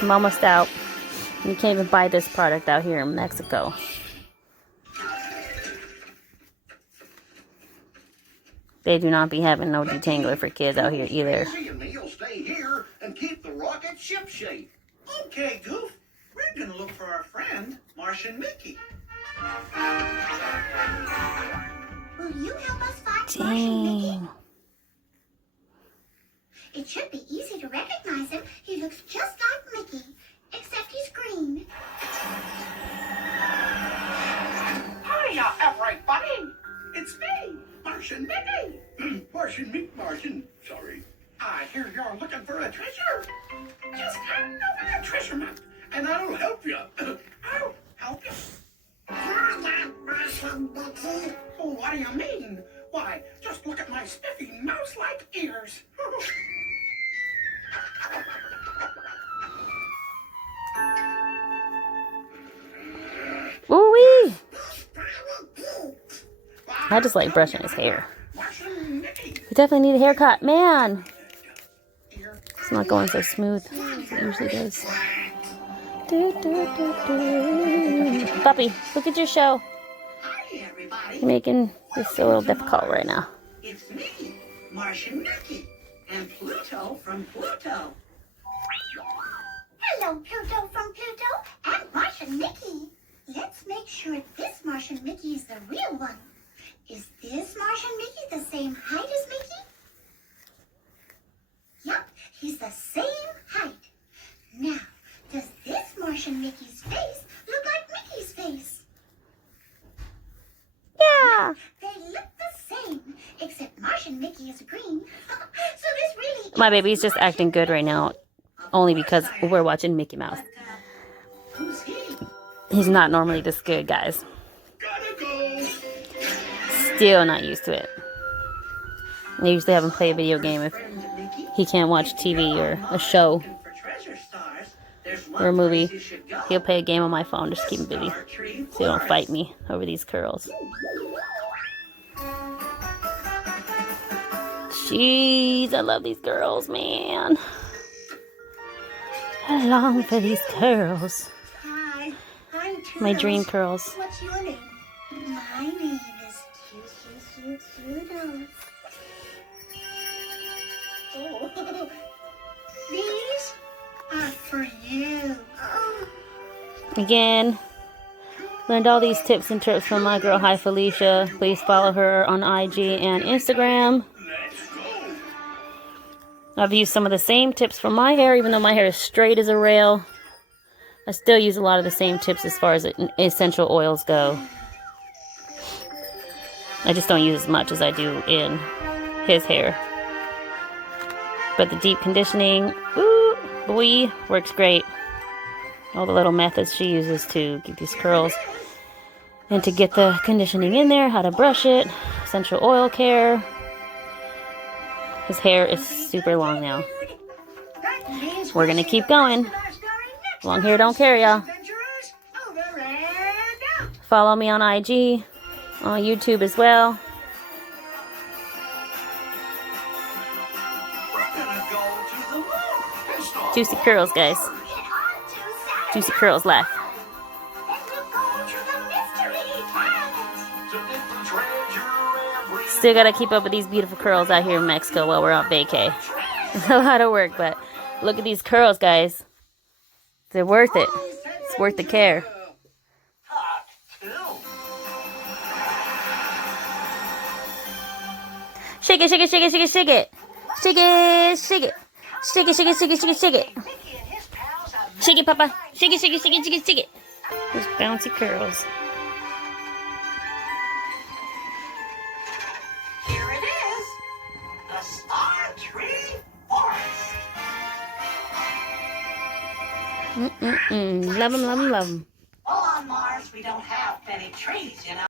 I'm almost out. You can't even buy this product out here in Mexico. They do not be having no detangler for kids out here either. You'll stay here and keep the rocket ship shape. Okay, Goof. We're gonna look for our friend, Martian Mickey. Will you help us find Martian Mickey? It should be easy to recognize him. He looks just like Mickey, except he's green. Hiya, everybody! It's me, Martian Mickey. Martian, sorry. I hear you're looking for a treasure. Just hand over a treasure map, and I'll help you. I'll help you. You're not Martian Mickey. Oh, what do you mean? Why, just look at my spiffy mouse-like ears. Ooh-wee! I just like brushing his hair. You definitely need a haircut. Man! It's not going so smooth as it usually does. Puppy, look at your show. Hi, everybody. You're making this a little difficult right now. It's me, Martian Mickey, and Pluto from Pluto. Hello, Pluto from Pluto and Martian Mickey. Let's make sure this Martian Mickey is the real one. Is this Martian Mickey the same height as Mickey? Yep, he's the same height. Now, does this Martian Mickey's face look like Mickey's face? Yeah! They look the same, except Martian Mickey is green. So this really My baby's just acting good right now, only because we're watching Mickey Mouse. Who's he? He's not normally this good, guys. Gotta go. Still not used to it. I usually have him play a video game if Friend Mickey? he can't watch TV or a show Looking for treasure stars. There's one or a movie. place you should go. He'll play a game on my phone, just keep him busy, Star Tree so he don't Forest. fight me over these curls. Jeez, I love these girls, man. I long for these curls. Hi, I'm Toodles. My dream curls. What's your name? My name is Cute Toodles. Oh, these are for you. Oh. Again, learned all these tips and tricks from my girl, Hi Felicia. Please follow her on IG and Instagram. Let's go. I've used some of the same tips for my hair, even though my hair is straight as a rail. I still use a lot of the same tips as far as essential oils go. I just don't use as much as I do in his hair. But the deep conditioning, ooh, boy, works great. All the little methods she uses to get these curls and to get the conditioning in there, how to brush it, essential oil care. His hair is super long now. We're gonna keep going. Long hair don't care, y'all. Follow me on IG, on YouTube as well. We're gonna go to the moon and start Juicy curls, guys. Get on to Saturn. Juicy curls life. Then we'll go to the mystery planet. To get the treasure every Still gotta keep up with these beautiful curls out here in Mexico while we're on vacay. A lot of work, but look at these curls, guys. They're worth it. It's worth the care. hot too. Shake it, shake it, shake it, shake it, shake it. Shake it, shake it. Shake it, shake it, shake it, shake it, shake it. Mickey and his pals have Shake it, Papa. Shake it, shake it, shake it, shake it, shake it. Those bouncy curls. Here it is, the Star Tree Forest. Love them, love them, love them. Well, on Mars, we don't have many trees, you know.